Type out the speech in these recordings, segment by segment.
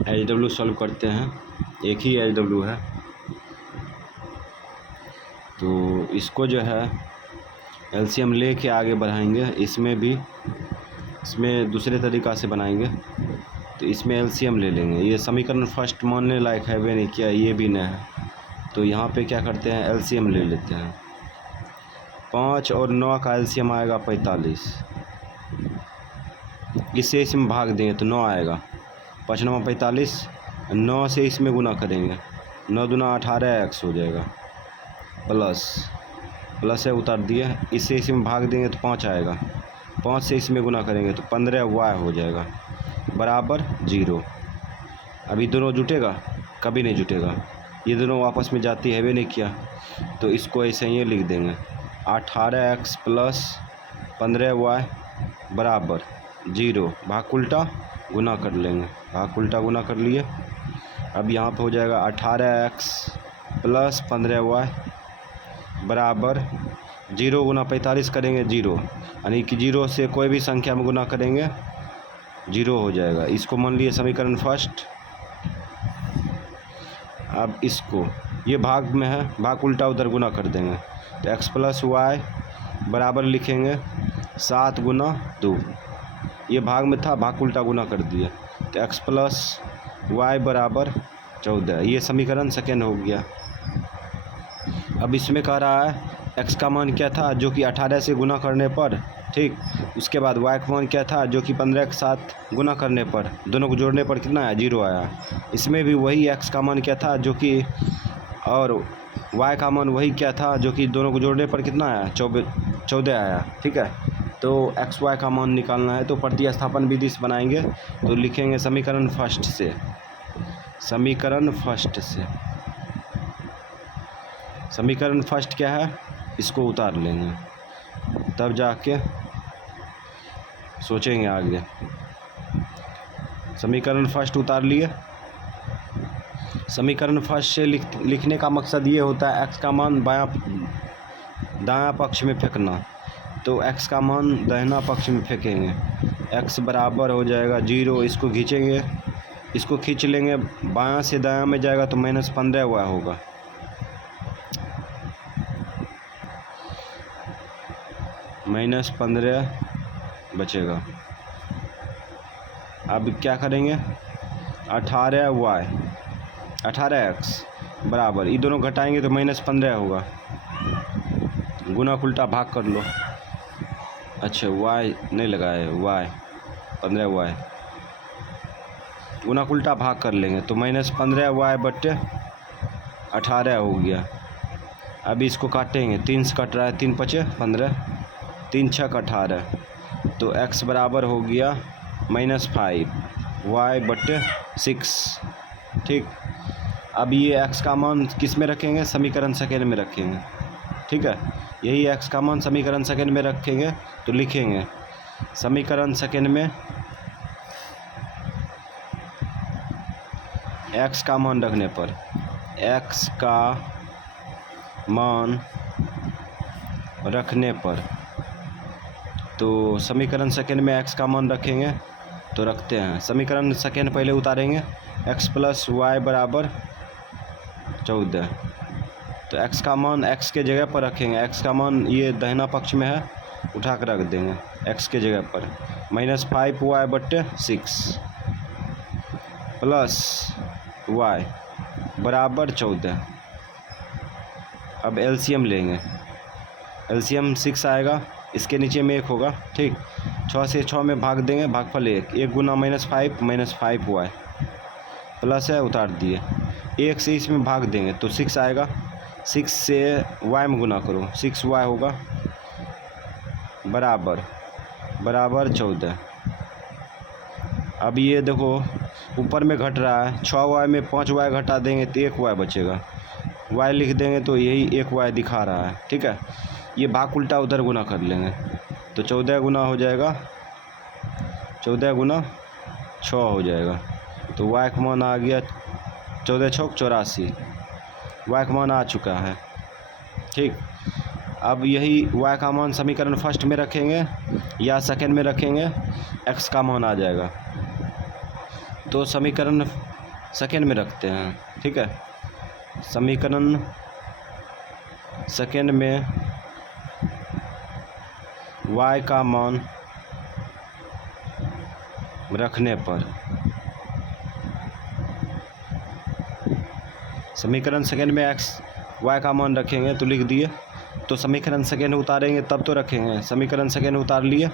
H W solve करते हैं, एक ही एच डब्ल्यू है। तो इसको जो है एलसीएम ले के आगे बढ़ाएंगे। इसमें दूसरे तरीक़ा से बनाएंगे। तो इसमें एलसीएम ले लेंगे। ये समीकरण फर्स्ट मानने लायक है भी नहीं क्या, ये भी नहीं है। तो यहाँ पे क्या करते हैं, एलसीएम ले लेते हैं। 5 और 9 का एलसीएम आएगा 45। इससे इसमें भाग देंगे तो 9 आएगा। 5 9 45, 9 से इसमें गुना करेंगे, 9 दूना 18x हो जाएगा। प्लस है उतार दिए। इससे इसमें भाग देंगे तो 5 आएगा। 5 से इसमें गुना करेंगे तो 15y हो जाएगा बराबर 0। अभी दोनों जुटेगा, कभी नहीं जुटेगा। ये दोनों आपस में जाती है भी नहीं किया। तो इसको ऐसे ही लिख देंगे 18x प्लस 15y बराबर 0। भाग उल्टा गुना कर लेंगे, भाग उल्टा गुना कर लिए। अब यहाँ पे हो जाएगा 18x प्लस 15y बराबर 0 गुना 45 करेंगे 0, यानी कि 0 से कोई भी संख्या में गुना करेंगे 0 हो जाएगा। इसको मान लिए समीकरण फर्स्ट। अब इसको, ये भाग में है, भाग उल्टा उधर गुना कर देंगे। तो x प्लस वाई बराबर लिखेंगे 7 गुना 2। ये भाग में था, भाग उल्टा गुना कर दिया। तो x प्लस वाई बराबर 14। ये समीकरण सेकेंड हो गया। अब इसमें कह रहा है x का मान क्या था, जो कि 18 से गुना करने पर, ठीक। उसके बाद y का मान क्या था, जो कि 15 के साथ गुना करने पर, दोनों को जोड़ने पर कितना आया, 0 आया। इसमें भी वही x का मान क्या था, जो कि, और y का मान वही क्या था, जो कि दोनों को जोड़ने पर कितना आया, 14 आया। ठीक है। तो x y का मान निकालना है। तो प्रतिस्थापन विधि से बनाएंगे। तो लिखेंगे समीकरण फर्स्ट से, समीकरण फर्स्ट क्या है, इसको उतार लेंगे, तब जाके सोचेंगे आगे। समीकरण फर्स्ट उतार लिए। समीकरण फर्स्ट से लिखने का मकसद ये होता है x का मान दायां पक्ष में फेंकना। तो x का मान दाहिना पक्ष में फेंकेंगे, x बराबर हो जाएगा 0। इसको खींचेंगे, इसको खींच लेंगे, बायां से दायां में जाएगा तो -15y होगा। -15 बचेगा। अब क्या करेंगे, 18x बराबर, ये दोनों घटाएंगे तो -15 होगा। गुना उल्टा भाग कर लो। अच्छा y नहीं लगाए, y 15y गुना उल्टा भाग कर लेंगे तो -15y बटे 18 हो गया। अब इसको काटेंगे, 3 से कट रहा है, 3 पचे 15, 3 छक 18। तो x बराबर हो गया -5y बटे 6। ठीक। अब ये x का मान किस में रखेंगे, समीकरण सेकेंड में रखेंगे। ठीक है। यही x का मान समीकरण सेकेंड में रखेंगे। तो लिखेंगे समीकरण सेकेंड में x का मान रखने पर, x का मान रखने पर, तो समीकरण सेकेंड में x का मान रखेंगे। तो रखते हैं, समीकरण सेकेंड पहले उतारेंगे, x प्लस वाई बराबर 14। तो x का मान x के जगह पर रखेंगे। x का मान ये दाहिना पक्ष में है, उठा कर रख देंगे x के जगह पर, -5y बटे 6 प्लस y बराबर 14। अब एलसीएम लेंगे, एलसीएम 6 आएगा, इसके नीचे में 1 होगा। ठीक। 6 से 6 में भाग देंगे, भागफल 1 गुना -5y प्लस है, उतार दिए। 1 से इसमें भाग देंगे तो 6 आएगा। 6 से y में गुना करो, 6y होगा बराबर 14। अब ये देखो ऊपर में घट रहा है, 6y में 5y घटा देंगे तो 1y बचेगा। y लिख देंगे तो यही 1y दिखा रहा है। ठीक है। ये भाग उल्टा उधर गुना कर लेंगे तो 14 गुना हो जाएगा, 14 गुना 6 हो जाएगा। तो y का मान आ गया 14 छक 84। y का मान आ चुका है। ठीक। अब यही y का मान समीकरण फर्स्ट में रखेंगे या सेकेंड में रखेंगे, x का मान आ जाएगा। तो समीकरण सेकेंड में रखते हैं, ठीक है। समीकरण सेकेंड में y का मान रखने पर, समीकरण सेकेंड में y का मान रखेंगे तो लिख दिए। तो समीकरण सेकेंड उतारेंगे तब तो रखेंगे। समीकरण सेकेंड उतार लिए,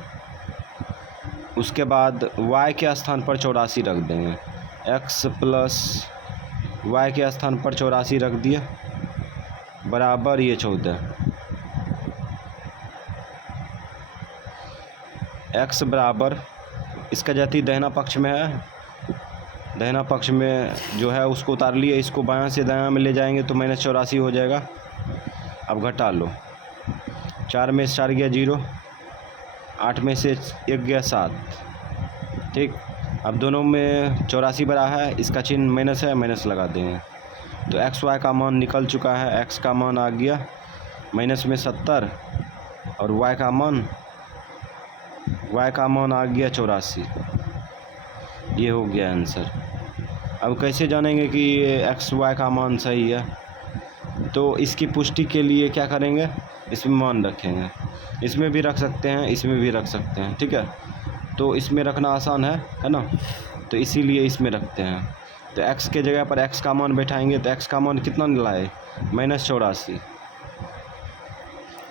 उसके बाद y के स्थान पर 84 रख देंगे। x प्लस y के स्थान पर 84 रख दिए, बराबर ये 14। x बराबर, इसका जाति दाहिना पक्ष में है, दाहिना पक्ष में जो है उसको उतार लिए। इसको बायां से दायां में ले जाएंगे तो -84 हो जाएगा। अब घटा लो, 4 में से 4 गया 0, 8 में से 1 गया 7, ठीक। अब दोनों में 84 बड़ा है, इसका चिन्ह माइनस है, माइनस लगा देंगे। तो एक्स वाई का मान निकल चुका है। एक्स का मान आ गया माइनस में 70 और वाई का मान आ गया 84। ये हो गया आंसर। अब कैसे जानेंगे कि एक्स वाई का मान सही है? तो इसकी पुष्टि के लिए क्या करेंगे, इसमें मान रखेंगे। इसमें भी रख सकते हैं, इसमें भी रख सकते हैं, ठीक है। तो इसमें रखना आसान है ना, तो इसीलिए इसमें रखते हैं। तो x के जगह पर x का मान बैठाएंगे तो x का मान कितना लाए, -84।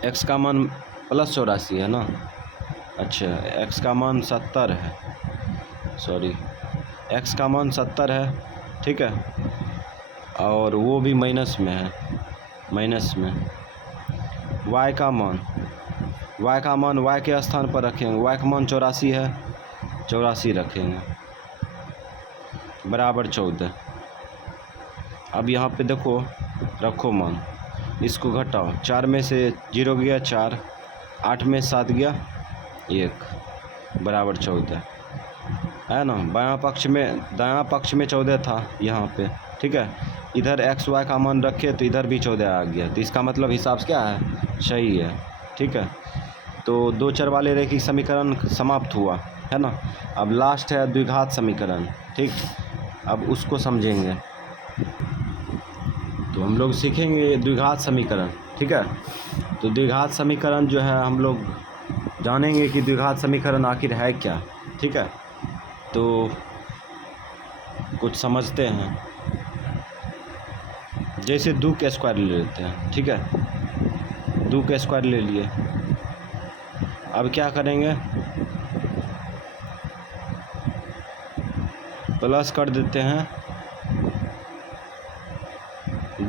x का मान +84 है ना, अच्छा x का मान 70 है, सॉरी x का मान 70 है, ठीक है। और वो भी माइनस में है, माइनस में। y का मान y के स्थान पर रखेंगे। y का मान 84 है, 84 रखेंगे, बराबर 14। अब यहाँ पे देखो, रखो मान, इसको घटाओ, 4 में से 0 गया 4, 8 में 7 गया 1, बराबर 14 है ना। दायां पक्ष में 14 था यहाँ पे, ठीक है। इधर एक्स वाई का मान रखे तो इधर भी 14 आ गया, तो इसका मतलब हिसाब क्या है, सही है, ठीक है। तो दो चर वाले रैखिक समीकरण समाप्त हुआ है ना। अब लास्ट है द्विघात समीकरण, ठीक। अब उसको समझेंगे, तो हम लोग सीखेंगे द्विघात समीकरण, ठीक है। तो द्विघात समीकरण जो है हम लोग जानेंगे कि द्विघात समीकरण आखिर है क्या, ठीक है। तो कुछ समझते हैं, जैसे 2 का स्क्वायर ले लेते हैं, ठीक है। 2 का स्क्वायर ले लिए, अब क्या करेंगे, प्लस कर देते हैं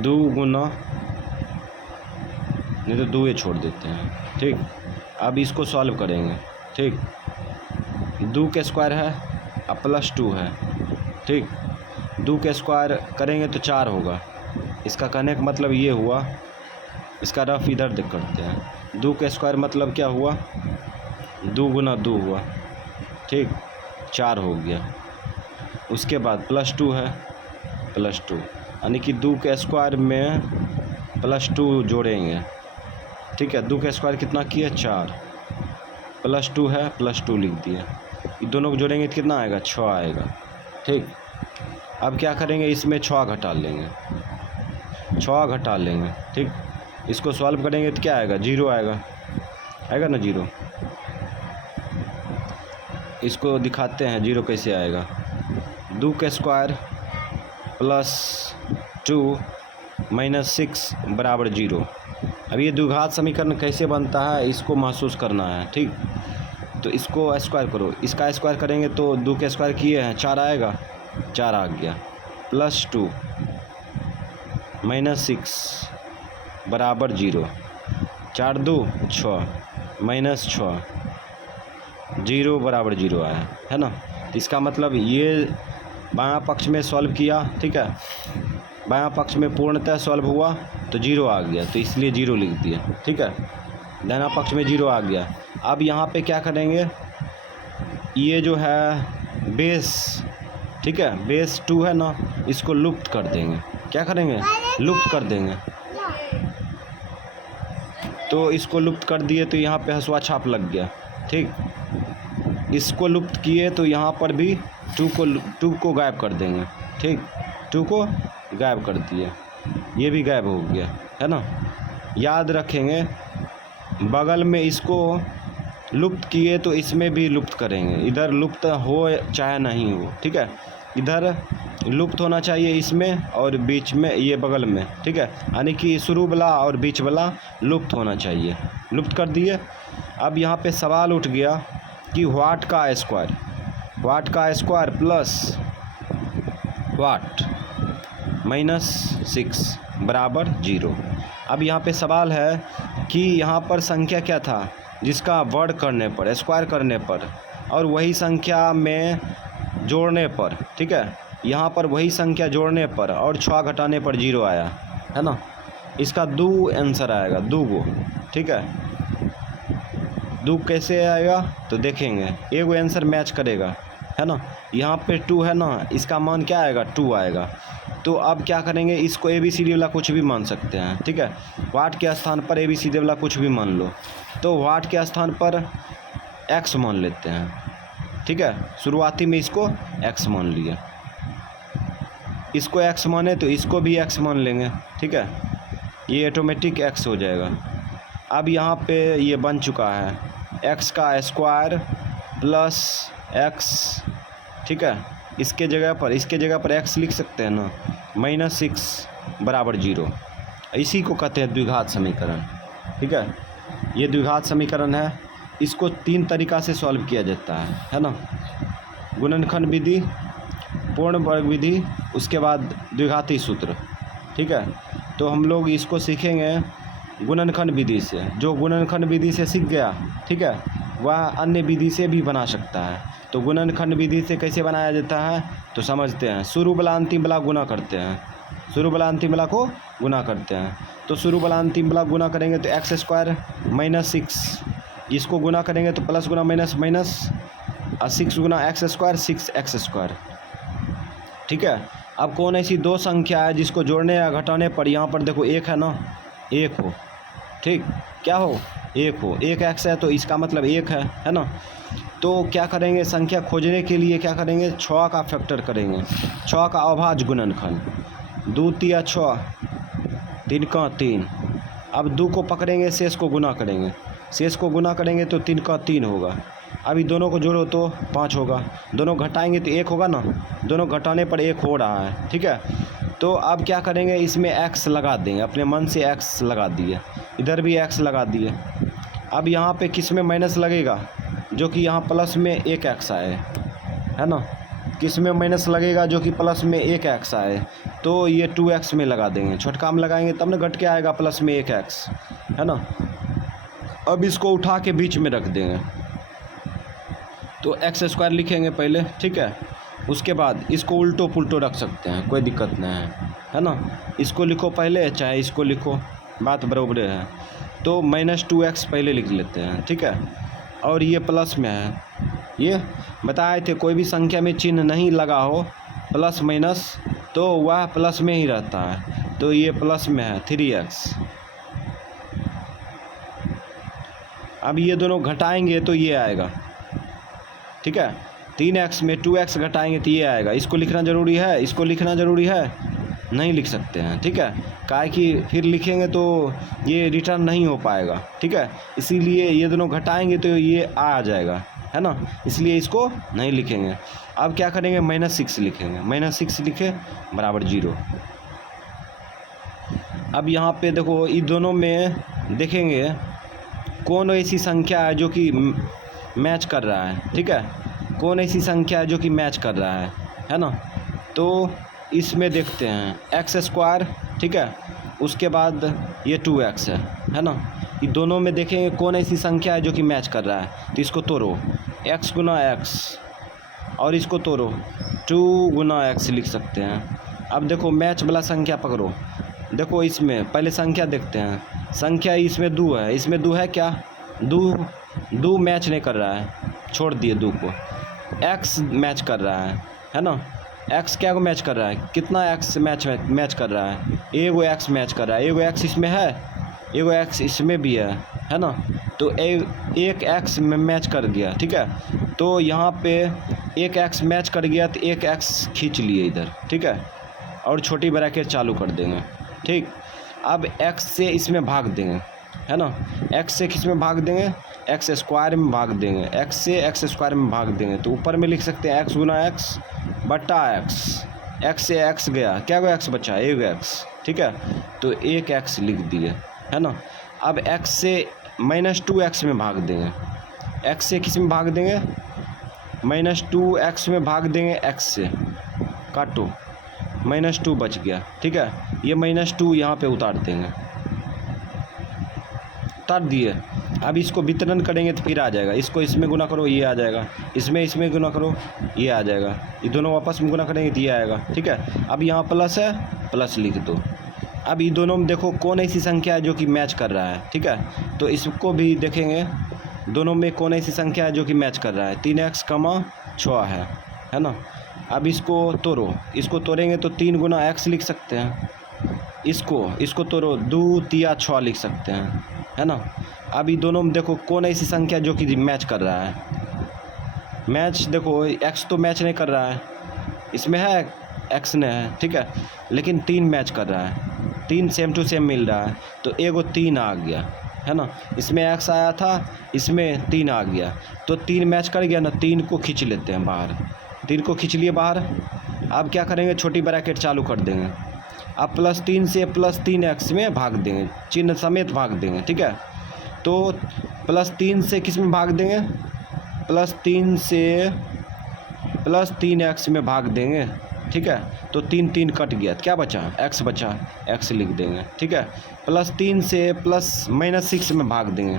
2 गुना, नहीं तो 2 छोड़ देते हैं, ठीक। अब इसको सॉल्व करेंगे, ठीक। 2 का स्क्वायर है अब +2 है, ठीक। 2 का स्क्वायर करेंगे तो 4 होगा। इसका कहने का मतलब ये हुआ, इसका रफ इधर देख करते हैं। 2 का स्क्वायर मतलब क्या हुआ, 2 गुना 2 हुआ, ठीक, 4 हो गया। उसके बाद +2 है, +2, यानी कि 2 के स्क्वायर में +2 जोड़ेंगे, ठीक है। 2 का स्क्वायर कितना किया, 4, +2 है, +2 लिख दिया। ये दोनों को जोड़ेंगे तो कितना आएगा, 6 आएगा, ठीक। अब क्या करेंगे, इसमें 6 घटा लेंगे, 6 घटा लेंगे, ठीक। इसको सॉल्व करेंगे तो क्या आएगा, 0 आएगा ना, 0। इसको दिखाते हैं 0 कैसे आएगा। 2 का स्क्वायर +2 -6 बराबर 0। अब ये द्विघात समीकरण कैसे बनता है इसको महसूस करना है, ठीक। तो इसको स्क्वायर करो, इसका स्क्वायर करेंगे तो 2 का स्क्वायर किए हैं, 4 आएगा, 4 आ गया, +2 -6 बराबर 0, 4 2 6 -6, 0 बराबर 0 आया है ना। तो इसका मतलब ये बायां पक्ष में सॉल्व किया, ठीक है। बायां पक्ष में पूर्णतः सॉल्व हुआ तो 0 आ गया, तो इसलिए 0 लिख दिया, ठीक है। दाहिना पक्ष में 0 आ गया। अब यहाँ पे क्या करेंगे, ये जो है बेस, ठीक है, बेस 2 है ना, इसको लुप्त कर देंगे। क्या करेंगे, लुप्त कर देंगे। तो इसको लुप्त कर दिए तो यहाँ पे हसुआ छाप लग गया, ठीक। इसको लुप्त किए तो यहाँ पर भी टू को गायब कर देंगे, ठीक, 2 को गायब कर दिए, ये भी गायब हो गया, है ना। याद रखेंगे, बगल में इसको लुप्त किए तो इसमें भी लुप्त करेंगे, इधर लुप्त हो चाहे नहीं हो, ठीक है। इधर लुप्त होना चाहिए इसमें और बीच में ये बगल में, ठीक है, यानी कि शुरू वाला और बीच वाला लुप्त होना चाहिए, लुप्त कर दिए। अब यहाँ पे सवाल उठ गया कि व्हाट का स्क्वायर प्लस व्हाट -6 बराबर 0। अब यहाँ पे सवाल है कि यहाँ पर संख्या क्या था जिसका वर्ग करने पर, स्क्वायर करने पर और वही संख्या में जोड़ने पर, ठीक है, यहाँ पर वही संख्या जोड़ने पर और 6 घटाने पर 0 आया, है ना। इसका 2 आंसर आएगा, 2 गो, ठीक है। 2 कैसे आएगा तो देखेंगे, एक वो आंसर मैच करेगा, है ना। यहाँ पे 2 है ना, इसका मान क्या आएगा, 2 आएगा। तो अब क्या करेंगे, इसको ABCD वाला कुछ भी मान सकते हैं, ठीक है। व्हाट के स्थान पर ABCD वाला कुछ भी मान लो, तो व्हाट के स्थान पर x मान लेते हैं, ठीक है। शुरुआती में इसको x मान लिया, इसको x माने तो इसको भी x मान लेंगे, ठीक है, ये ऑटोमेटिक x हो जाएगा। अब यहाँ पे ये बन चुका है x का स्क्वायर प्लस x, ठीक है। इसके जगह पर x लिख सकते हैं ना, -6 बराबर 0। इसी को कहते हैं द्विघात समीकरण, ठीक है। ये द्विघात समीकरण है, इसको 3 तरीक़ा से सॉल्व किया जाता है ना। गुणनखंड विधि, पूर्ण वर्ग विधि, उसके बाद द्विघाती सूत्र, ठीक है। तो हम लोग इसको सीखेंगे गुणनखंड विधि से। जो गुणनखंड विधि से सीख गया, ठीक है, वह अन्य विधि से भी बना सकता है। तो गुणनखंड विधि से कैसे बनाया जाता है तो समझते हैं। शुरू वाला अंतिम वाला गुना करते हैं, शुरू वाला अंतिम वाला को गुना करते हैं। तो शुरू वाला अंतिम वाला गुना करेंगे तो x स्क्वायर -6, इसको गुना करेंगे तो प्लस गुना माइनस माइनस, और 6 गुना x स्क्वायर 6x स्क्वायर, ठीक है। अब कौन ऐसी 2 संख्या है जिसको जोड़ने या घटाने पर, यहाँ पर देखो 1 है ना, 1 हो, ठीक, क्या हो, 1 हो, 1x है तो इसका मतलब 1 है ना। तो क्या करेंगे, संख्या खोजने के लिए क्या करेंगे, 6 का फैक्टर करेंगे, 6 का अभाज्य गुणनखंड, 2 तिया 6, 3 का 3। अब 2 को पकड़ेंगे, शेष को गुना करेंगे, शेष को गुना करेंगे तो 3 का 3 होगा। अभी दोनों को जोड़ो तो 5 होगा, दोनों घटाएंगे तो 1 होगा ना, दोनों घटाने पर 1 हो रहा है, ठीक है। तो अब क्या करेंगे, इसमें x लगा देंगे, अपने मन से x लगा दिए, इधर भी x लगा दिए। अब यहाँ पे किस में माइनस लगेगा, जो कि यहाँ प्लस में 1x आए, है ना। किस में माइनस लगेगा, जो कि प्लस में 1x आए, तो ये 2x में लगा देंगे, छोटका में लगाएंगे तब ना घट के आएगा प्लस में 1x, है ना। अब इसको उठा के बीच में रख देंगे, तो x स्क्वायर लिखेंगे पहले, ठीक है। उसके बाद इसको उल्टो पुल्टो रख सकते हैं, कोई दिक्कत नहीं है ना। इसको लिखो पहले चाहे इसको लिखो, बात बराबर है। तो -2x पहले लिख लेते हैं, ठीक है। और ये प्लस में है, ये बताए थे कोई भी संख्या में चिन्ह नहीं लगा हो प्लस माइनस तो वह प्लस में ही रहता है, तो ये प्लस में है 3x। अब ये दोनों घटाएंगे तो ये आएगा, ठीक है। 3x में 2x घटाएंगे तो ये आएगा। इसको लिखना ज़रूरी है, इसको लिखना ज़रूरी है, नहीं लिख सकते हैं, ठीक है। काहे कि फिर लिखेंगे तो ये रिटर्न नहीं हो पाएगा, ठीक है। इसीलिए ये दोनों घटाएंगे तो ये आ जाएगा, है ना, इसलिए इसको नहीं लिखेंगे। अब क्या करेंगे, -6 लिखेंगे, -6 लिखे बराबर 0। अब यहाँ पे देखो, इन दोनों में देखेंगे कौन ऐसी संख्या है जो कि मैच कर रहा है, ठीक है। कौन ऐसी संख्या है जो कि मैच कर रहा है ना। तो इसमें देखते हैं x स्क्वायर, ठीक है, उसके बाद ये 2x है ना। ये दोनों में देखेंगे कौन ऐसी संख्या है जो कि मैच कर रहा है, तो इसको तोड़ो, x गुना x, और इसको तोड़ो 2 गुना x लिख सकते हैं। अब देखो मैच वाला संख्या पकड़ो, देखो इसमें पहले संख्या देखते हैं, संख्या इसमें 2 है, इसमें 2 है क्या, 2 मैच नहीं कर रहा है, छोड़ दिए 2 को। x मैच कर रहा है ना। x क्या को मैच कर रहा है, कितना x मैच कर रहा है, एगो x मैच कर रहा है, एगो x इसमें है, एगो x इसमें भी है ना। तो एक x में मैच कर गया, ठीक है। तो यहाँ पे एक एक्स मैच कर गया तो एक एक्स खींच लिए इधर, ठीक है, और छोटी ब्रैकेट चालू कर देंगे, ठीक। अब एक्स से इसमें भाग देंगे, है ना, एक्स से किस में भाग देंगे, एक्स स्क्वायर में भाग देंगे, एक्स से एक्स स्क्वायर में भाग देंगे, तो ऊपर में लिख सकते हैं एक्स गुना एक्स बटा एक्स, एक्स से एक्स गया, क्या गया, एक्स बचा, एक एक्स, ठीक है, तो एक एक्स लिख दिए, है ना। अब एक्स से -2x में भाग देंगे, एक्स से किस में भाग देंगे, -2x में भाग देंगे, एक्स से काटो, -2 बच गया, ठीक है, ये -2 यहाँ पे उतार देंगे, उतार दिए। अब इसको वितरण करेंगे तो फिर आ जाएगा, इसको इसमें गुना करो ये आ जाएगा, इसमें गुना करो ये आ जाएगा, ये दोनों आपस में गुना करेंगे तो ये आएगा, ठीक है। अब यहाँ प्लस है, प्लस लिख दो। अब ये दोनों में देखो कौन ऐसी संख्या है जो कि मैच कर रहा है, ठीक है, तो इसको भी देखेंगे दोनों में कौन ऐसी संख्या है जो कि मैच कर रहा है, 3x, 6 है ना। अब इसको तोड़ो, इसको तोड़ेंगे तो 3 गुना x लिख सकते हैं, इसको तोड़ो 2 तिया 6 लिख सकते हैं, है ना। अब ये दोनों में देखो कौन ऐसी संख्या जो कि मैच कर रहा है, मैच देखो x तो मैच नहीं कर रहा है, इसमें है x ने है, ठीक है, लेकिन 3 मैच कर रहा है, 3 सेम टू सेम मिल रहा है, तो एगो 3 आ गया, है ना, इसमें x आया था, इसमें 3 आ गया, तो 3 मैच कर गया ना, 3 को खींच लेते हैं बाहर, 3 को खींच लिए बाहर। अब क्या करेंगे, छोटी ब्रैकेट चालू कर देंगे, अब +3 से +3x में भाग देंगे, चिन्ह समेत भाग देंगे, ठीक है, तो +3 से किस में भाग देंगे, +3 से +3x में भाग देंगे, ठीक है, तो 3 कट गया, क्या बचा, x बचा, x लिख देंगे, ठीक है। +3 से -6 में भाग देंगे,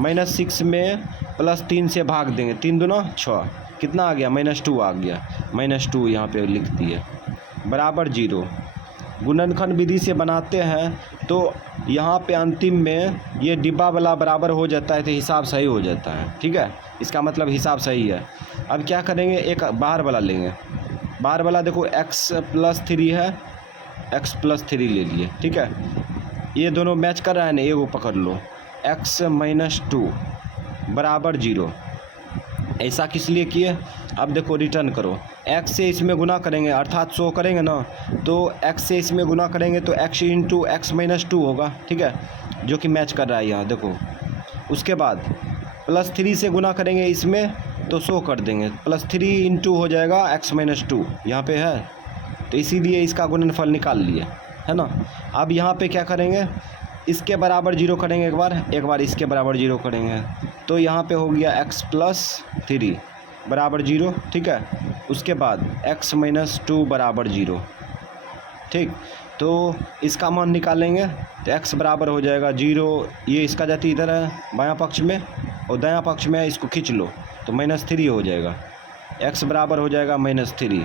-6 में +3 से भाग देंगे, 3 दूना 6, कितना आ गया, -2 आ गया, -2 यहाँ पे लिख दिए, बराबर 0। गुणनखंड विधि से बनाते हैं तो यहाँ पे अंतिम में ये डिब्बा वाला बराबर हो जाता है तो हिसाब सही हो जाता है, ठीक है, इसका मतलब हिसाब सही है। अब क्या करेंगे, एक बाहर वाला लेंगे, बाहर वाला देखो x+3 है, x+3 ले लिए, ठीक है, ये दोनों मैच कर रहा है ना, एगो पकड़ लो, x - 2 बराबर 0, ऐसा किस लिए किए। अब देखो रिटर्न करो, x से इसमें गुना करेंगे अर्थात 100 करेंगे ना, तो x से इसमें गुना करेंगे तो x × x - 2 होगा, ठीक है, जो कि मैच कर रहा है यहाँ देखो। उसके बाद +3 से गुना करेंगे इसमें तो 100 कर देंगे, +3 × हो जाएगा x - 2 यहाँ पे है, तो इसीलिए इसका गुणनफल निकाल लिए, है ना। अब यहाँ पे क्या करेंगे, इसके बराबर 0 करेंगे एक बार इसके बराबर 0 करेंगे, तो यहाँ पे हो गया x+3 बराबर 0, ठीक है। उसके बाद x - 2 बराबर 0, ठीक, तो इसका मान निकालेंगे तो x बराबर हो जाएगा 0, ये इसका जाति इधर है बायां पक्ष में और दायां पक्ष में, इसको खींच लो तो -3 हो जाएगा, x बराबर हो जाएगा -3।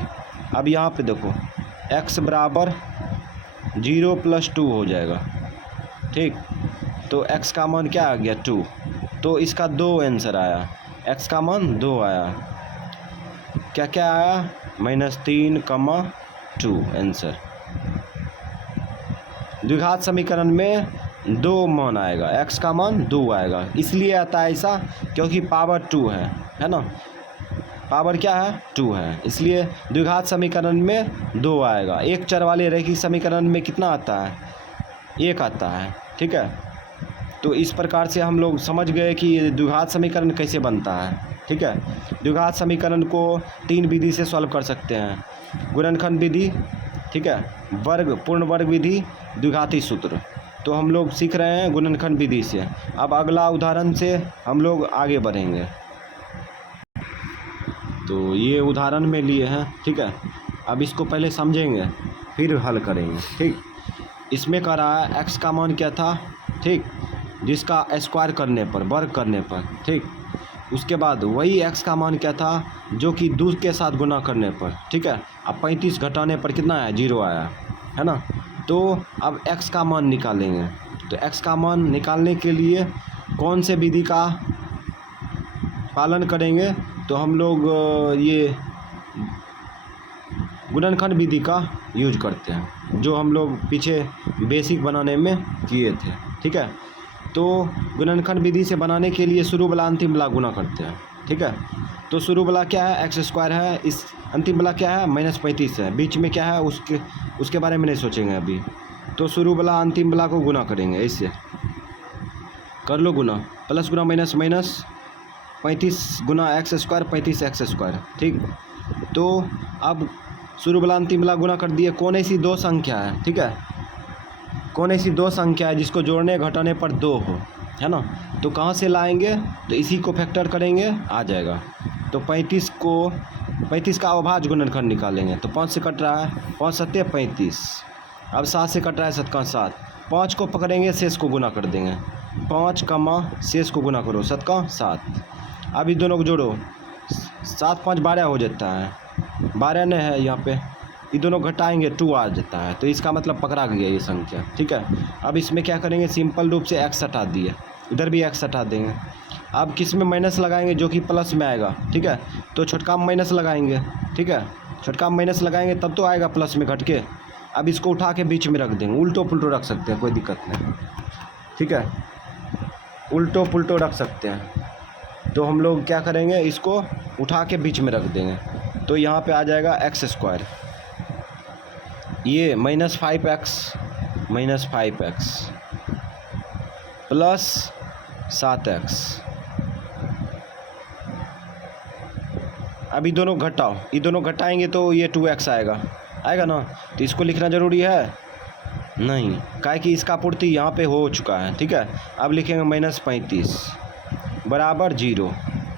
अब यहाँ पे देखो x बराबर 0 + 2 हो जाएगा, ठीक, तो x का मान क्या आ गया 2, तो इसका 2 आंसर आया, x का मान 2 आया, क्या क्या आया, -3, 2 आंसर। द्विघात समीकरण में 2 मान आएगा, x का मान 2 आएगा, इसलिए आता है ऐसा क्योंकि पावर 2 है ना, पावर क्या है 2 है, इसलिए द्विघात समीकरण में 2 आएगा। एक चर वाले रैखिक समीकरण में कितना आता है, 1 आता है, ठीक है। तो इस प्रकार से हम लोग समझ गए कि द्विघात समीकरण कैसे बनता है, ठीक है। द्विघात समीकरण को 3 विधि से सॉल्व कर सकते हैं, गुणनखंड विधि, ठीक है, पूर्ण वर्ग विधि, द्विघाती सूत्र, तो हम लोग सीख रहे हैं गुणनखंड विधि से। अब अगला उदाहरण से हम लोग आगे बढ़ेंगे, तो ये उदाहरण में लिए हैं, ठीक है। अब इसको पहले समझेंगे फिर हल करेंगे, ठीक। इसमें कह रहा है x का मान क्या था, ठीक, जिसका स्क्वायर करने पर, वर्ग करने पर, ठीक, उसके बाद वही x का मान क्या था जो कि 2 के साथ गुना करने पर, ठीक है। अब 35 घटाने पर कितना आया, 0 आया, है ना। तो अब x का मान निकालेंगे, तो x का मान निकालने के लिए कौन से विधि का पालन करेंगे, तो हम लोग ये गुणनखंड विधि का यूज करते हैं, जो हम लोग पीछे बेसिक बनाने में किए थे, ठीक है। तो गुणनखंड विधि से बनाने के लिए शुरू वाला अंतिम वाला गुना करते हैं, ठीक है। तो शुरू वाला क्या है, एक्स स्क्वायर है, इस अंतिम वाला क्या है, -35 है, बीच में क्या है उसके बारे में नहीं सोचेंगे अभी। तो शुरू वाला अंतिम वाला को गुना करेंगे, इससे कर लो गुना, प्लस गुना माइनस माइनस, 35 गुना एक्स स्क्वायर 35 एक्स स्क्वायर, ठीक। तो अब शुरू वाला अंतिम वाला गुना कर दिए, कौन ऐसी दो संख्या है, ठीक है, कौन ऐसी दो संख्या है जिसको जोड़ने घटाने पर 2 हो, है ना। तो कहाँ से लाएंगे, तो इसी को फैक्टर करेंगे, आ जाएगा। तो 35 का अवभाज्य गुणनखंड निकालेंगे, तो 5 से कट रहा है, 5 सत्ते 35, अब 7 से कट रहा है, 7 का 7, 5 को पकड़ेंगे, शेष को गुना कर देंगे, 5 कमा शेष को गुना करो, 7 का 7। अब ये दोनों को जोड़ो, 7 5 12 हो जाता है, 12 नहीं है यहाँ पे, ये दोनों घटाएंगे 2 आ जाता है, तो इसका मतलब पकड़ा गया ये संख्या, ठीक है। अब इसमें क्या करेंगे, सिंपल रूप से x हटा दिए, इधर भी x हटा देंगे। अब किस में माइनस लगाएंगे, जो कि प्लस में आएगा, ठीक है। तो छोटका में माइनस लगाएंगे, ठीक है, छोटका में माइनस लगाएंगे तब तो आएगा प्लस में घट के। अब इसको उठा के बीच में रख देंगे, उल्टो पुल्टो रख सकते हैं, कोई दिक्कत नहीं, ठीक है, उल्टो पुल्टो रख सकते हैं। तो हम लोग क्या करेंगे, इसको उठा के बीच में रख देंगे, तो यहाँ पे आ जाएगा एक्स स्क्वायर, ये -5x प्लस 7x। अब ये दोनों घटाओ, ये दोनों घटाएंगे तो ये 2x आएगा ना। तो इसको लिखना ज़रूरी है नहीं, काहे कि इसका पूर्ति यहाँ पे हो चुका है, ठीक है। अब लिखेंगे -35 बराबर 0,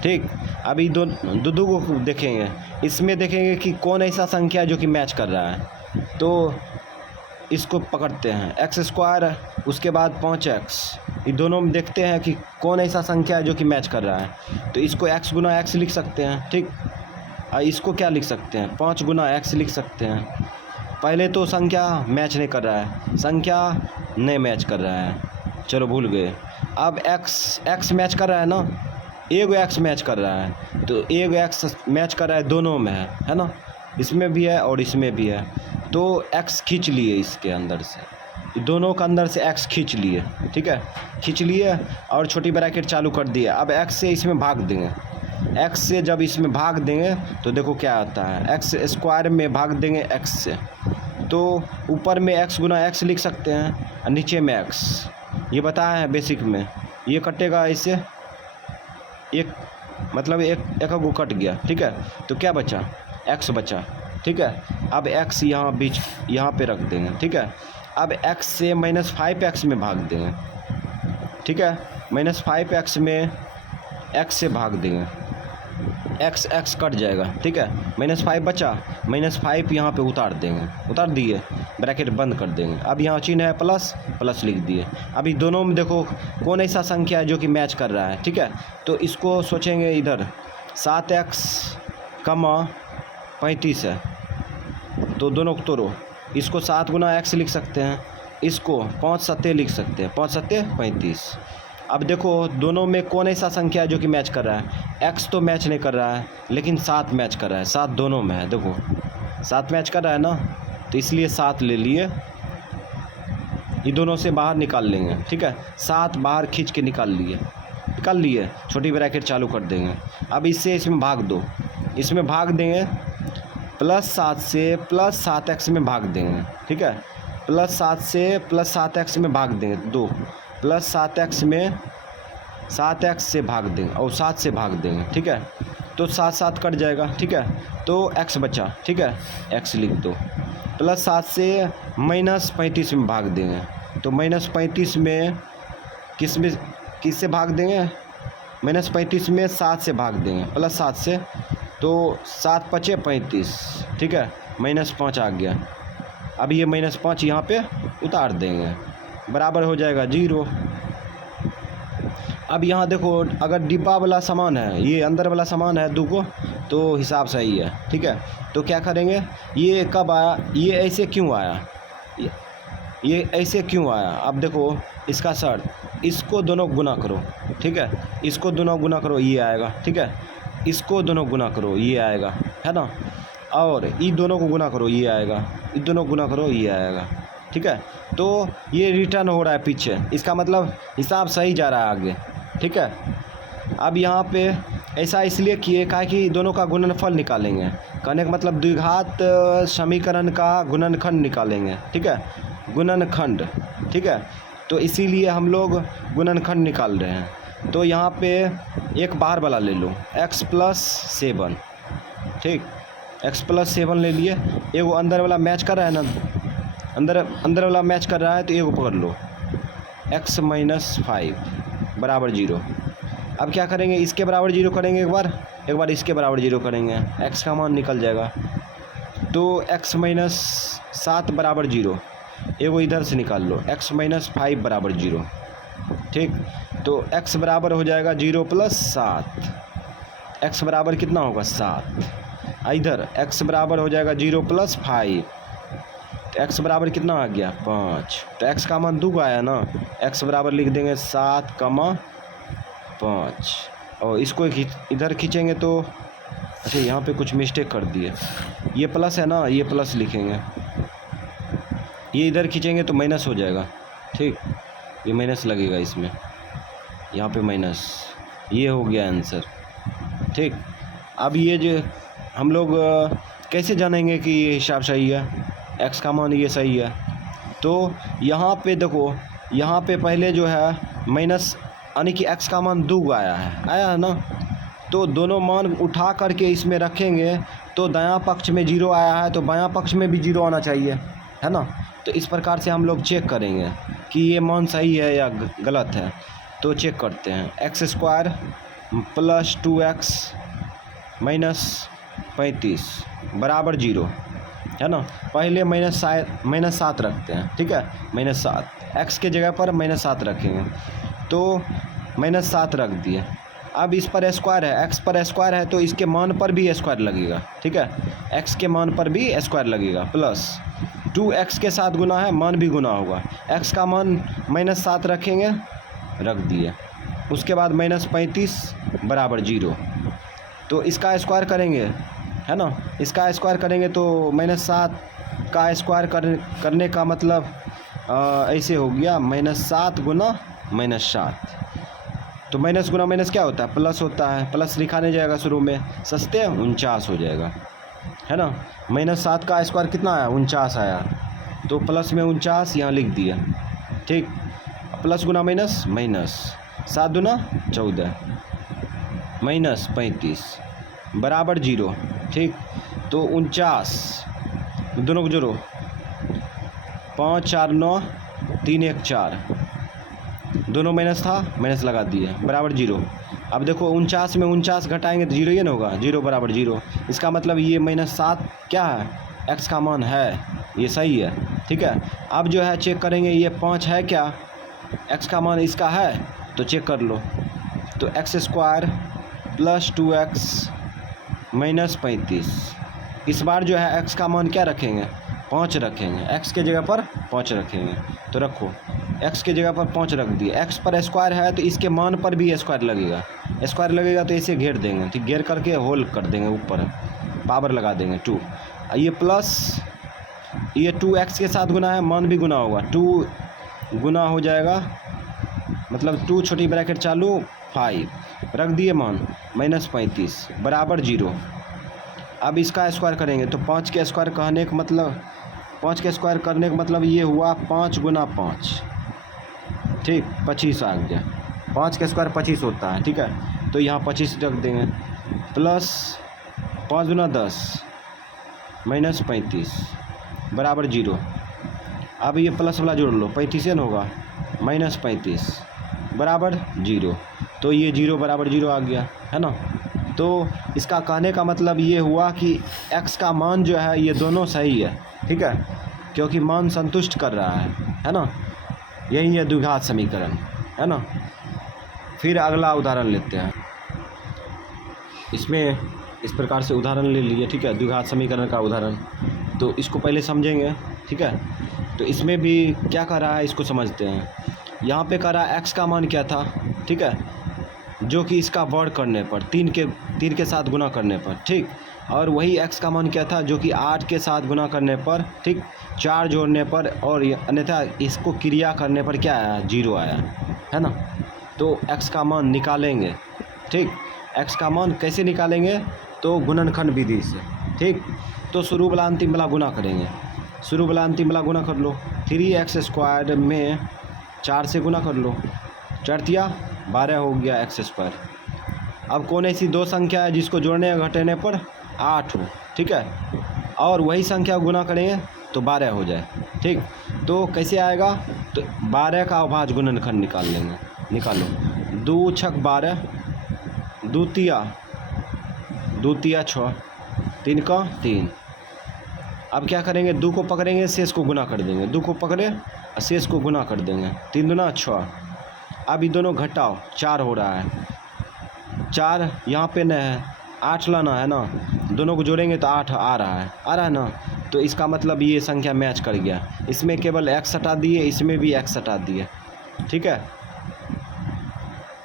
ठीक। अभी दो को देखेंगे, इसमें देखेंगे कि कौन ऐसा संख्या है जो कि मैच कर रहा है, तो इसको पकड़ते हैं, एक्स स्क्वायर उसके बाद 5x, ये दोनों में देखते हैं कि कौन ऐसा संख्या है जो कि मैच कर रहा है। तो इसको x गुना x लिख सकते हैं, ठीक। इसको क्या लिख सकते हैं, 5 गुना x लिख सकते हैं। पहले तो संख्या मैच नहीं कर रहा है, संख्या नहीं मैच कर रहा है, चलो भूल गए। अब x मैच कर रहा है ना, एक x मैच कर रहा है, तो एक x मैच कर रहा है, दोनों में है ना, इसमें भी है और इसमें भी है। तो x खींच लिए इसके अंदर से, दोनों के अंदर से x खींच लिए, ठीक है, खींच लिए और छोटी ब्रैकेट चालू कर दिया। अब x से इसमें भाग देंगे, x से जब इसमें भाग देंगे तो देखो क्या आता है, एक्स स्क्वायर में भाग देंगे x से, तो ऊपर में x गुना x लिख सकते हैं और नीचे में x, ये बताया है बेसिक में। ये कटेगा इससे, एक मतलब एक को कट गया, ठीक है। तो क्या बचा, x बचा, ठीक है। अब x यहाँ बीच यहाँ पे रख देंगे, ठीक है। अब x से -5x में भाग देंगे, ठीक है, -5x में x से भाग देंगे, x कट जाएगा, ठीक है, -5 बचा, -5 यहाँ पे उतार देंगे, उतार दिए, ब्रैकेट बंद कर देंगे। अब यहाँ चिन्ह है प्लस लिख दिए। अभी दोनों में देखो कौन ऐसा संख्या है जो कि मैच कर रहा है, ठीक है। तो इसको सोचेंगे, इधर 7x, 35 है, तो दोनों को तोड़ो, इसको 7 गुना x लिख सकते हैं, इसको 5 सत्ते लिख सकते हैं, 5 सत्ते 35। अब देखो दोनों में कौन ऐसा संख्या है जो कि मैच कर रहा है, x तो मैच नहीं कर रहा है, लेकिन 7 मैच कर रहा है, 7 दोनों में है, देखो 7 मैच कर रहा है ना, तो इसलिए 7 ले लिए, ये दोनों से बाहर निकाल लेंगे, ठीक है, 7 बाहर खींच के निकाल लिए, छोटी ब्रैकेट चालू कर देंगे। अब इससे इसमें भाग दो, इसमें भाग देंगे, +7 से +7x में भाग देंगे, ठीक है, +7 से +7x में भाग देंगे, 2 +7x में 7x से भाग देंगे और 7 से भाग देंगे, ठीक है। तो 7 कट जाएगा, ठीक है, तो x बचा, ठीक है, x लिख दो। +7 से -35 में भाग देंगे, तो -35 में किससे भाग देंगे, -35 में 7 से भाग देंगे, +7 से, तो 7 पचे 35, ठीक है, -5 आ गया। अब ये -5 यहाँ पे उतार देंगे, बराबर हो जाएगा 0। अब यहाँ देखो, अगर डिब्बा वाला सामान है, ये अंदर वाला सामान है 2 को, तो हिसाब सही है, ठीक है। तो क्या करेंगे, ये कब आया, ये ऐसे क्यों आया, ये ऐसे क्यों आया। अब देखो इसका शर्त, इसको दोनों गुना करो, ठीक है, इसको दोनों गुना करो, ये आएगा, ठीक है, इसको दोनों गुना करो, ये आएगा, है ना, और ये दोनों को गुना करो, ये आएगा, ये दोनों गुना करो, ये आएगा, ठीक है। तो ये रिटर्न हो रहा है पीछे, इसका मतलब हिसाब सही जा रहा है आगे, ठीक है। अब यहाँ पे ऐसा इसलिए किए काहे कि दोनों का गुणनफल निकालेंगे, कहने का मतलब द्विघात समीकरण का गुणनखंड निकालेंगे, ठीक है, गुणनखंड, ठीक है। तो इसीलिए हम लोग गुणनखंड निकाल रहे हैं। तो यहाँ पे एक बाहर वाला ले लो x+7, ठीक, x+7 ले लिए। एगो अंदर वाला मैच कर रहा है ना, अंदर वाला मैच कर रहा है तो एगो पकड़ लो x-5 बराबर 0। अब क्या करेंगे, इसके बराबर 0 करेंगे, एक बार इसके बराबर 0 करेंगे, x का मान निकल जाएगा। तो x-7 बराबर 0, एगो इधर से निकाल लो x-5 बराबर 0, ठीक। तो x बराबर हो जाएगा 0 + 7, x बराबर कितना होगा 7। इधर x बराबर हो जाएगा 0 + 5, तो x बराबर कितना आ गया 5। तो x का मान 2 आया ना, x बराबर लिख देंगे 7,5। और इसको इधर खींचेंगे तो अच्छा यहाँ पे कुछ मिस्टेक कर दिए, ये प्लस है ना, ये प्लस लिखेंगे, ये इधर खींचेंगे तो माइनस हो जाएगा, ठीक, ये माइनस लगेगा इसमें, यहाँ पे माइनस, ये हो गया आंसर, ठीक। अब ये जो हम लोग कैसे जानेंगे कि ये हिसाब सही है, x का मान ये सही है। तो यहाँ पे देखो, यहाँ पे पहले जो है माइनस, यानी कि x का मान 2 आया है ना, तो दोनों मान उठा करके इसमें रखेंगे तो दायां पक्ष में 0 आया है तो बायां पक्ष में भी 0 आना चाहिए, है ना। तो इस प्रकार से हम लोग चेक करेंगे कि ये मान सही है या गलत है। तो चेक करते हैं, x² + 2x - 35 बराबर 0, है ना। पहले -7 रखते हैं, ठीक है, -7, x के जगह पर -7 रखेंगे, तो -7 रख दिए। अब इस पर स्क्वायर है, x पर स्क्वायर है तो इसके मान पर भी स्क्वायर लगेगा, ठीक है, x के मान पर भी स्क्वायर लगेगा, प्लस 2x के साथ गुना है, मान भी गुना होगा, x का मान -7 रखेंगे, रख दिए। उसके बाद -35 बराबर 0, तो इसका स्क्वायर करेंगे, है ना, इसका स्क्वायर करेंगे तो -7 का स्क्वायर करने का मतलब ऐसे हो गया, -7 गुना -7, तो माइनस गुना माइनस क्या होता है, प्लस होता है, प्लस लिखा नहीं जाएगा शुरू में, सस्ते 49 हो जाएगा, है ना। -7 का स्क्वायर कितना आया, 49 आया, तो प्लस में 49 यहाँ लिख दिया, ठीक। प्लस गुना माइनस, 7 दूना 14 -35 बराबर 0, ठीक। तो 49 दोनों को जोड़ो, 5 4 9 3 1 4, दोनों माइनस था, माइनस लगा दिए, बराबर 0। अब देखो 49 में 49 घटाएंगे तो 0 ही ना होगा, 0 बराबर 0। इसका मतलब ये -7 क्या है, x का मान है, ये सही है, ठीक है। अब जो है चेक करेंगे, ये 5 है क्या, x का मान इसका है, तो चेक कर लो। तो x² + 2x - 35, इस बार जो है x का मान क्या रखेंगे, 5 रखेंगे, x के जगह पर 5 रखेंगे, तो रखो, x के जगह पर 5 रख दिए। x पर स्क्वायर है तो इसके मान पर भी स्क्वायर लगेगा, तो इसे घेर देंगे, ठीक, घेर करके होल कर देंगे, ऊपर पावर लगा देंगे 2। ये प्लस, ये 2x के साथ गुना है, मान भी गुना होगा, 2 गुना हो जाएगा, मतलब 2 छोटी ब्रैकेट चालू 5 रख दिए, मान -35 बराबर 0। अब इसका स्क्वायर करेंगे तो 5 के स्क्वायर कहने का मतलब, 5 के स्क्वायर करने का मतलब ये हुआ 5 गुना 5, ठीक, 25 आ गया, 5 का स्क्वायर 25 होता है, ठीक है। तो यहाँ 25 रख देंगे, प्लस 5 गुना 10 -35 बराबर 0। अब ये प्लस वाला जोड़ लो, 35 न होगा, -35 बराबर 0, तो ये 0 बराबर 0 आ गया, है ना। तो इसका कहने का मतलब ये हुआ कि x का मान जो है ये दोनों सही है, ठीक है, क्योंकि मान संतुष्ट कर रहा है ना। यही है द्विघात समीकरण, है ना। फिर अगला उदाहरण लेते हैं, इसमें इस प्रकार से उदाहरण ले लिए, ठीक है, द्विघात समीकरण का उदाहरण। तो इसको पहले समझेंगे, ठीक है। तो इसमें भी क्या कर रहा है इसको समझते हैं। यहाँ पे कह रहा है x का मान क्या था, ठीक है, जो कि इसका वर्ग करने पर 3 के साथ गुना करने पर, ठीक, और वही x का मान क्या था जो कि 8 के साथ गुना करने पर, ठीक, 4 जोड़ने पर, और अन्यथा इसको क्रिया करने पर क्या आया, 0 आया, है ना। तो x का मान निकालेंगे, ठीक। x का मान कैसे निकालेंगे, तो गुणनखंड विधि से, ठीक। तो शुरू वाला अंतिम वाला गुना करेंगे, शुरू वाला अंतिम वाला गुना कर लो। 3x² में 4 से गुना कर लो, 4 तिया 12 हो गया x²। अब कौन ऐसी दो संख्या है जिसको जोड़ने या घटाने पर 8 हो, ठीक है, और वही संख्या गुना करेंगे तो 12 हो जाए, ठीक। तो कैसे आएगा, तो 12 का अभाज्य गुणनखंड निकाल लेंगे, निकालो। 2 छक 12, 2 तिया 6, 3 का 3। अब क्या करेंगे, 2 को पकड़ेंगे, शेष को गुना कर देंगे, 2 को पकड़े और शेष को गुना कर देंगे, 3 दूना 6। अब ये दोनों घटाओ, 4 हो रहा है, 4 यहाँ पे न है, 8 लाना है ना, दोनों को जोड़ेंगे तो 8 आ रहा है ना। तो इसका मतलब ये संख्या मैच कर गया। इसमें केवल x हटा दिए, इसमें भी x हटा दिए, ठीक है।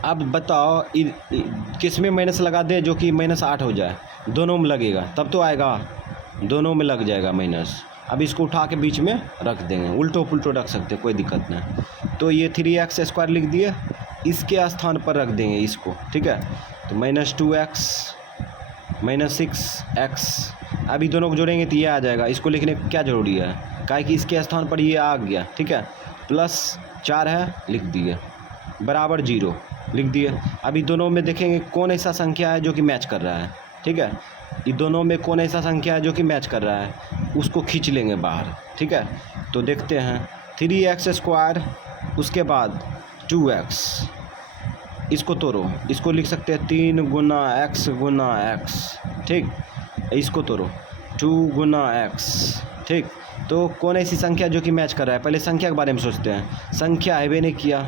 अब बताओ किस में माइनस लगा दें जो कि -8 हो जाए, दोनों में लगेगा तब तो आएगा, दोनों में लग जाएगा माइनस। अब इसको उठा के बीच में रख देंगे, उल्टो पुल्टो रख सकते, कोई दिक्कत नहीं। तो ये 3x² लिख दिए, इसके स्थान पर रख देंगे इसको, ठीक है। तो -2x -6x, अभी दोनों को जोड़ेंगे तो ये आ जाएगा, इसको लिखने की क्या ज़रूरी है, काहे कि इसके स्थान पर ये आ गया, ठीक है। +4 है, लिख दिए, बराबर 0 लिख दिए। अभी दोनों में देखेंगे कौन ऐसा संख्या है जो कि मैच कर रहा है, ठीक है। ये दोनों में कौन ऐसा संख्या है जो कि मैच कर रहा है, उसको खींच लेंगे बाहर, ठीक है। तो देखते हैं 3x², उसके बाद 2x, इसको तोड़ो, इसको लिख सकते हैं 3 गुना x, ठीक। इसको तोड़ो 2 गुना x, ठीक। तो कौन ऐसी संख्या जो कि मैच कर रहा है, पहले संख्या के बारे में सोचते हैं। संख्या है भी नहीं किया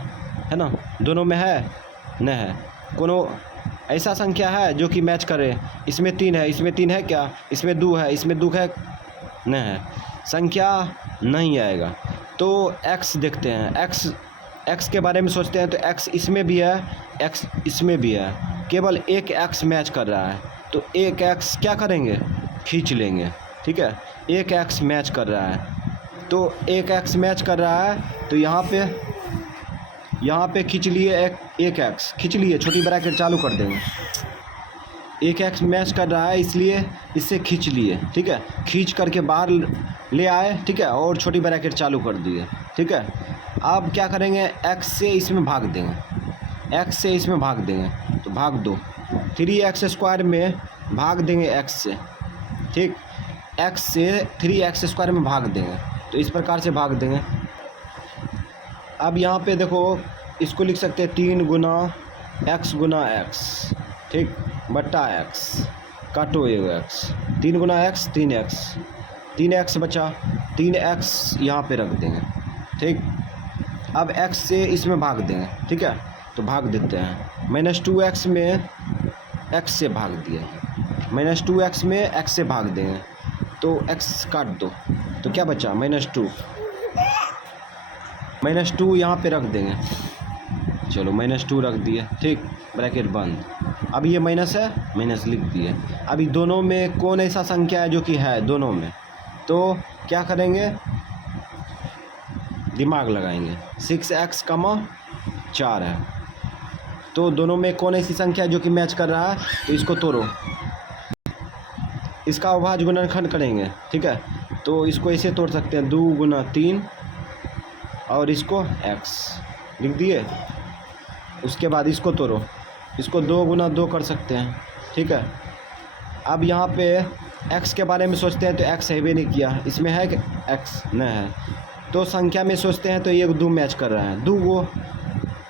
है ना, दोनों में है न है, कोनो ऐसा संख्या है जो कि मैच करे। इसमें 3 है, इसमें 3 है क्या, इसमें 2 है, इसमें 2 है न है, संख्या नहीं आएगा। तो x देखते हैं, x के बारे में सोचते हैं। तो x इसमें भी है, x इसमें भी है, केवल एक x मैच कर रहा है, तो एक x क्या करेंगे, खींच लेंगे, ठीक है। एक x मैच कर रहा है, तो एक x मैच कर रहा है, तो यहाँ पे खींच लिए, एक x खींच लिए, छोटी ब्रैकेट चालू कर देंगे। एक x मैच कर रहा है इसलिए इससे खींच लिए, ठीक है, खींच करके बाहर ले आए, ठीक है, और छोटी ब्रैकेट चालू कर दिए, ठीक है। अब क्या करेंगे, x से इसमें भाग देंगे, x से इसमें भाग देंगे, तो भाग दो। 3x² में भाग देंगे x से, ठीक, x से 3x² में भाग देंगे, तो इस प्रकार से भाग देंगे। अब यहाँ पे देखो, इसको लिख सकते हैं 3 गुना x, ठीक, बट्टा x, काटो एगो x, 3 गुना x 3x बचा, 3x यहाँ पे रख देंगे, ठीक। अब x से इसमें भाग देंगे, ठीक है, तो भाग देते हैं। -2x में x से भाग दिए, -2x में x से भाग देंगे, तो x काट दो, तो क्या बचा, -2 यहाँ पे रख देंगे, चलो -2 रख दिए, ठीक, ब्रैकेट बंद। अब ये माइनस है, माइनस लिख दिए। अभी दोनों में कौन ऐसा संख्या है जो कि है दोनों में, तो क्या करेंगे, दिमाग लगाएंगे। 6x, 4 है, तो दोनों में कौन ऐसी संख्या है जो कि मैच कर रहा है, तो इसको तोड़ो, इसका अभाज्य गुणनखंड करेंगे, ठीक है। तो इसको ऐसे तोड़ सकते हैं, 2 गुना 3 और इसको x लिख दिए। उसके बाद इसको तोड़ो, इसको 2 गुना 2 कर सकते हैं, ठीक है। अब यहाँ पे x के बारे में सोचते हैं, तो x है भी नहीं किया, इसमें है कि x न है, तो संख्या में सोचते हैं, तो 1 2 मैच कर रहा है,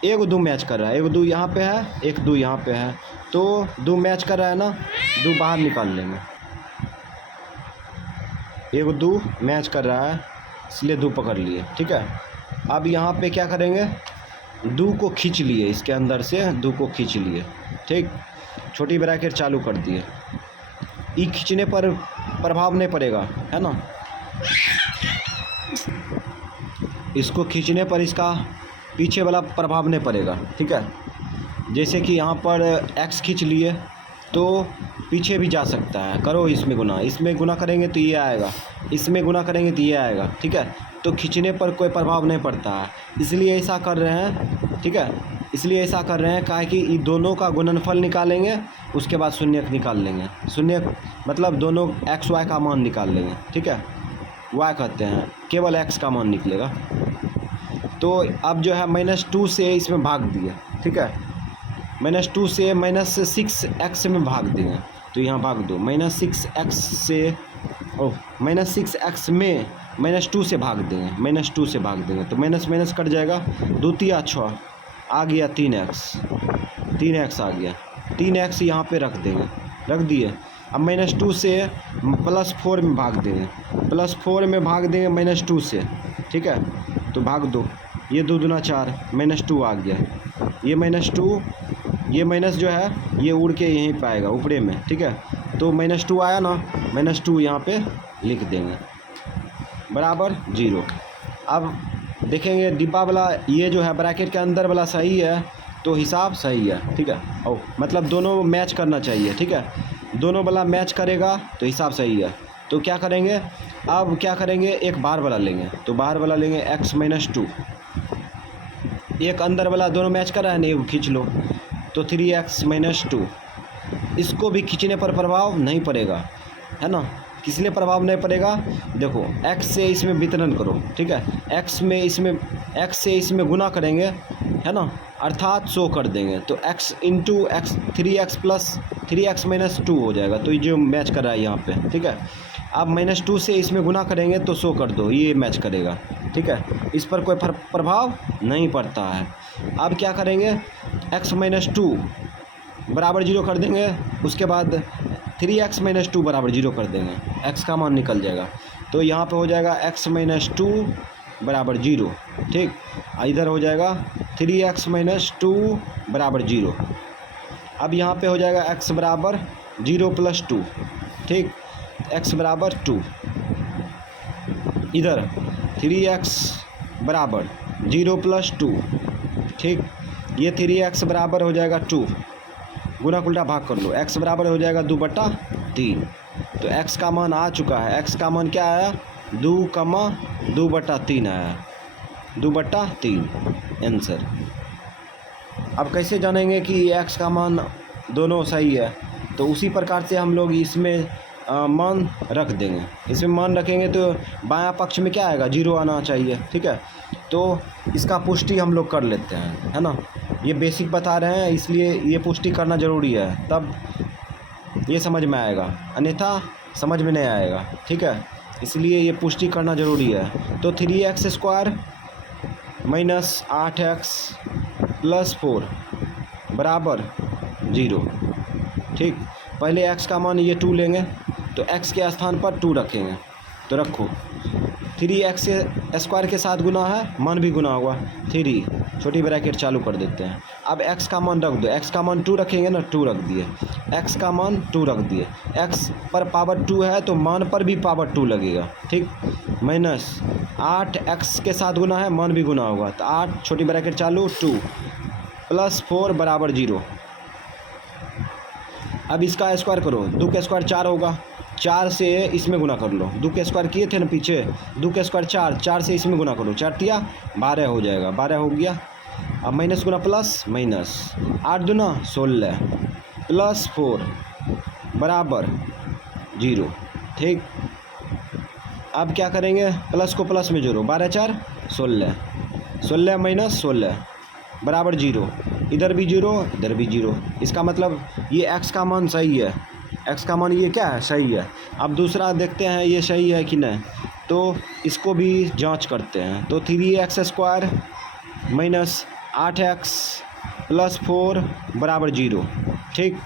1 2 मैच कर रहा है, 1 2 यहाँ पे है, 1 2 यहाँ पे है, तो 2 मैच कर रहा है ना, 2 बाहर निकाल लेंगे। 1 2 मैच कर रहा है, इसलिए 2 पकड़ लिए, ठीक है। अब यहाँ पे क्या करेंगे, 2 को खींच लिए, इसके अंदर से 2 को खींच लिए, ठीक, छोटी ब्रैकेट चालू कर दिए। ई खींचने पर प्रभाव नहीं पड़ेगा, है ना, इसको खींचने पर इसका पीछे वाला प्रभाव नहीं पड़ेगा, ठीक है। जैसे कि यहाँ पर x खींच लिए, तो पीछे भी जा सकता है। करो इसमें गुना करेंगे तो ये आएगा, इसमें गुना करेंगे तो ये आएगा, ठीक है। तो खींचने पर कोई प्रभाव नहीं पड़ता है, इसलिए ऐसा कर रहे हैं, ठीक है। इसलिए ऐसा कर रहे हैं काहे कि इन दोनों का गुणनफल निकालेंगे, उसके बाद शून्यक निकाल लेंगे। शून्यक मतलब दोनों एक्स वाई का मान निकाल लेंगे, ठीक है। वाई कहते हैं, केवल एक्स का मान निकलेगा। तो अब जो है -2 से इसमें भाग दिए, ठीक है। -2 से -6x में भाग देंगे, तो यहाँ भाग दो। -6x से -6x में -2 से भाग देंगे, -2 से भाग देंगे तो माइनस माइनस कट जाएगा। 2 तिया 6 आ गया, 3x आ गया। 3x यहाँ पे रख देंगे, रख दिए। अब -2 से +4 में भाग देंगे, +4 में भाग देंगे -2 से, ठीक है। तो भाग दो, ये 2 दूना 4, -2 आ गया। ये -2, ये माइनस जो है ये उड़ के यहीं पे आएगा ऊपरे में, ठीक है। तो -2 आया ना, -2 यहाँ पे लिख देंगे बराबर 0। अब देखेंगे डिब्बा वाला ये जो है ब्रैकेट के अंदर वाला सही है तो हिसाब सही है, ठीक है। और मतलब दोनों मैच करना चाहिए, ठीक है। दोनों वाला मैच करेगा तो हिसाब सही है। तो क्या करेंगे, अब क्या करेंगे, एक बाहर वाला लेंगे, तो बाहर वाला लेंगे x -2। एक अंदर वाला दोनों मैच कर रहा है, नहीं खींच लो, तो 3x -2। इसको भी खींचने पर प्रभाव नहीं पड़ेगा, है ना। किस लिए प्रभाव नहीं पड़ेगा, देखो x से इसमें वितरण करो, ठीक है। x से इसमें गुना करेंगे, है ना, अर्थात 100 कर देंगे तो x into x 3x plus 3x -2 हो जाएगा। तो ये जो मैच कर रहा है यहाँ पे, ठीक है। अब -2 से इसमें गुना करेंगे तो 100 कर दो, ये मैच करेगा, ठीक है। इस पर कोई प्रभाव नहीं पड़ता है। अब क्या करेंगे, x -2 बराबर 0 कर देंगे, उसके बाद 3x -2 बराबर 0 कर देंगे, x का मान निकल जाएगा। तो यहाँ पे हो जाएगा x -2 बराबर 0, ठीक। इधर हो जाएगा 3x -2 बराबर 0। अब यहाँ पे हो जाएगा x बराबर 0 + 2, ठीक, x बराबर 2। इधर 3x बराबर 0 + 2, ठीक। ये 3x बराबर हो जाएगा 2, गुना उल्टा भाग कर लो, x बराबर हो जाएगा 2/3। तो x का मान आ चुका है, x का मान क्या आया, 2,2/3 आया, 2/3 आंसर। अब कैसे जानेंगे कि x का मान दोनों सही है, तो उसी प्रकार से हम लोग इसमें मान रख देंगे। इसमें मान रखेंगे तो बायां पक्ष में क्या आएगा, 0 आना चाहिए, ठीक है। तो इसका पुष्टि हम लोग कर लेते हैं, है ना। ये बेसिक बता रहे हैं इसलिए ये पुष्टि करना ज़रूरी है, तब ये समझ में आएगा, अन्यथा समझ में नहीं आएगा, ठीक है। इसलिए ये पुष्टि करना ज़रूरी है। तो 3x² - 8x + 4 बराबर 0, ठीक। पहले x का मान ये 2 लेंगे, तो x के स्थान पर 2 रखेंगे, तो रखो। 3x² के साथ गुना है, मान भी गुना होगा, 3 छोटी ब्रैकेट चालू कर देते हैं। अब x का मान रख दो, x का मान 2 रखेंगे ना, 2 रख दिए, x का मान 2 रख दिए। x पर पावर 2 है तो मान पर भी पावर 2 लगेगा, ठीक। -8x के साथ गुना है, मान भी गुना होगा, तो 8 छोटी ब्रैकेट चालू 2 + 4 बराबर 0। अब इसका स्क्वायर करो, 2 का स्क्वायर 4 होगा, 4 से इसमें गुना कर लो, 2 के स्क्वायर किए थे ना पीछे, 2 के स्क्वायर 4, 4 से इसमें गुना करो, 4 तिया 12 हो जाएगा, 12 हो गया। अब माइनस गुना प्लस माइनस, 8 दूना 16 + 4 बराबर 0, ठीक। अब क्या करेंगे, प्लस को प्लस में जोड़ो, 12 4 16, 16 - 16 बराबर 0। इधर भी 0, इधर भी 0। इसका मतलब ये x का मान सही है, x का मान ये क्या है, सही है। अब दूसरा देखते हैं ये सही है कि नहीं, तो इसको भी जांच करते हैं। तो 3x² - 8x + 4 बराबर 0, ठीक।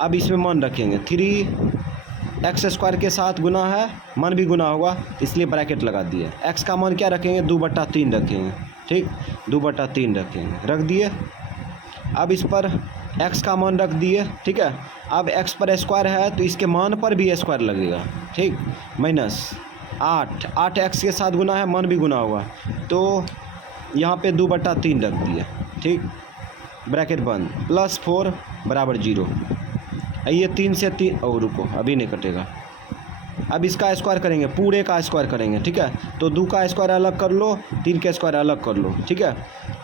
अब इसमें मान रखेंगे, 3x² के साथ गुना है, मान भी गुना होगा, इसलिए ब्रैकेट लगा दिए। x का मान क्या रखेंगे, 2/3 रखेंगे, ठीक, 2/3 रखेंगे, रख दिए। अब इस पर x का मान रख दिए, ठीक है। अब x पर स्क्वायर है तो इसके मान पर भी स्क्वायर लगेगा, ठीक। -8, 8x के साथ गुना है, मान भी गुना होगा, तो यहाँ पे 2/3 रख दिए, ठीक, ब्रैकेट बंद, + 4 बराबर 0। ये 3 से 3 और रुको अभी नहीं कटेगा। अब इसका स्क्वायर करेंगे, पूरे का स्क्वायर करेंगे, ठीक है। तो 2 का स्क्वायर अलग कर लो, 3 का स्क्वायर अलग कर लो, ठीक है।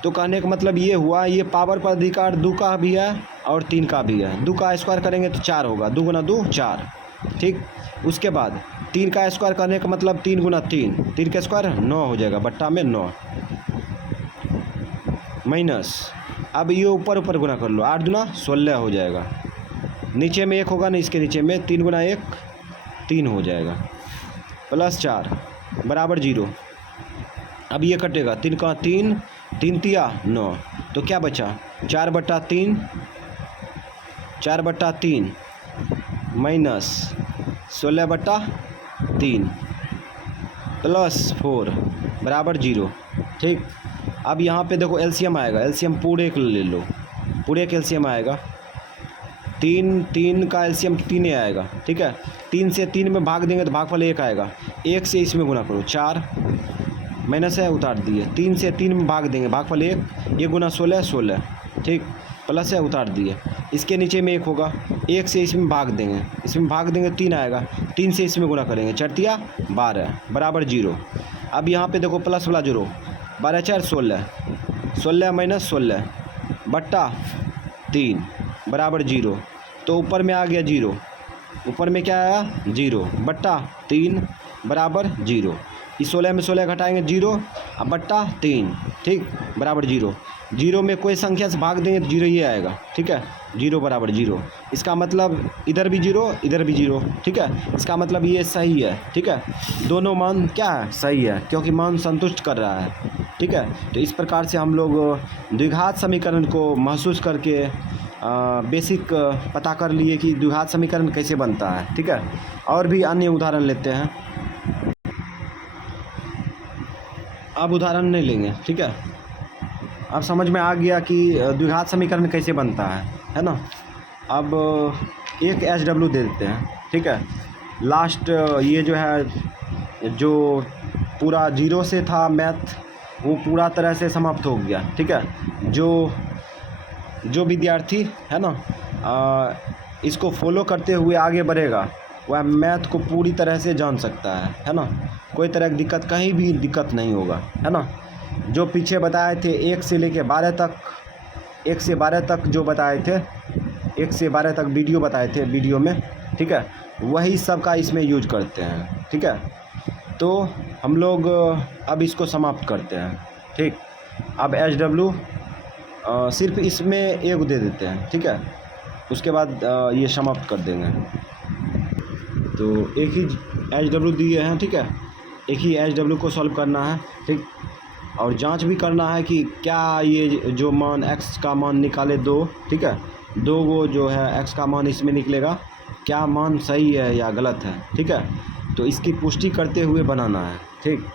तो कहने का मतलब ये हुआ, ये पावर पर अधिकार 2 का भी है और 3 का भी है। 2 का स्क्वायर करेंगे तो 4 होगा, 2 गुना 2 4, ठीक। उसके बाद 3 का स्क्वायर करने का मतलब 3 गुना 3, 3 का स्क्वायर 9 हो जाएगा, बट्टा में 9 माइनस। अब ये ऊपर ऊपर गुना कर लो, 8 गुना 16 हो जाएगा। नीचे में 1 होगा ना, इसके नीचे में 3 गुना 1 3 हो जाएगा, प्लस 4 बराबर 0। अब ये कटेगा, 3 का 3, 3 तिया 9, तो क्या बचा 4 बट्टा 3, 4 बट्टा 3 माइनस 16 बट्टा 3 प्लस 4 बराबर 0, ठीक। अब यहाँ पे देखो एलसीएम आएगा, एलसीएम पूरे का ले लो, पूरे का एलसीएम आएगा 3 का एलसीएम 3 ही आएगा, ठीक है। 3 से 3 में भाग देंगे तो भागफल 1 आएगा, 1 से इसमें गुना करो 4 माइनस है उतार दिए, 3 से 3 में भाग देंगे भागफल 1 गुना 16 16, ठीक, प्लस है उतार दिए। इसके नीचे में 1 होगा, 1 से इसमें भाग देंगे, इसमें भाग देंगे 3 आएगा, 3 से इसमें गुना करेंगे 4 तिया 12 बराबर 0। अब यहाँ पे देखो प्लस वाला 0, 12 4 16, 16 माइनस 16 बट्टा 3 बराबर 0। तो ऊपर में आ गया 0, ऊपर में क्या आया 0 बट्टा 3 बराबर 0। इस 16 में 16 घटाएंगे 0 अब बट्टा 3, ठीक, बराबर 0। 0 में कोई संख्या से भाग देंगे तो 0 ये आएगा, ठीक है, 0 बराबर 0। इसका मतलब इधर भी 0 इधर भी 0, ठीक है। इसका मतलब ये सही है, ठीक है, दोनों मान क्या है सही है, क्योंकि मान संतुष्ट कर रहा है, ठीक है। तो इस प्रकार से हम लोग द्विघात समीकरण को महसूस करके बेसिक पता कर लिए कि द्विघात समीकरण कैसे बनता है, ठीक है। और भी अन्य उदाहरण लेते हैं, अब उदाहरण नहीं लेंगे, ठीक है। अब समझ में आ गया कि द्विघात समीकरण कैसे बनता है ना। अब एक SW दे देते हैं, ठीक है। लास्ट ये जो है जो पूरा 0 से था मैथ वो पूरा तरह से समाप्त हो गया, ठीक है। जो विद्यार्थी है ना इसको फॉलो करते हुए आगे बढ़ेगा वह मैथ को पूरी तरह से जान सकता है ना। कोई तरह की दिक्कत कहीं भी दिक्कत नहीं होगा, है ना। जो पीछे बताए थे 1 से लेके 12 तक, 1 से 12 तक जो बताए थे, 1 से 12 तक वीडियो बताए थे वीडियो में, ठीक है, वही सब का इसमें यूज करते हैं, ठीक है। तो हम लोग अब इसको समाप्त करते हैं, ठीक। अब SW सिर्फ इसमें एक दे देते हैं, ठीक है, उसके बाद ये समाप्त कर देंगे। तो एक ही SW दिए हैं, ठीक है, एक ही SW को सॉल्व करना है, ठीक। और जांच भी करना है कि क्या ये जो मान x का मान निकाले 2, ठीक है, 2 वो जो है x का मान इसमें निकलेगा, क्या मान सही है या गलत है, ठीक है। तो इसकी पुष्टि करते हुए बनाना है, ठीक।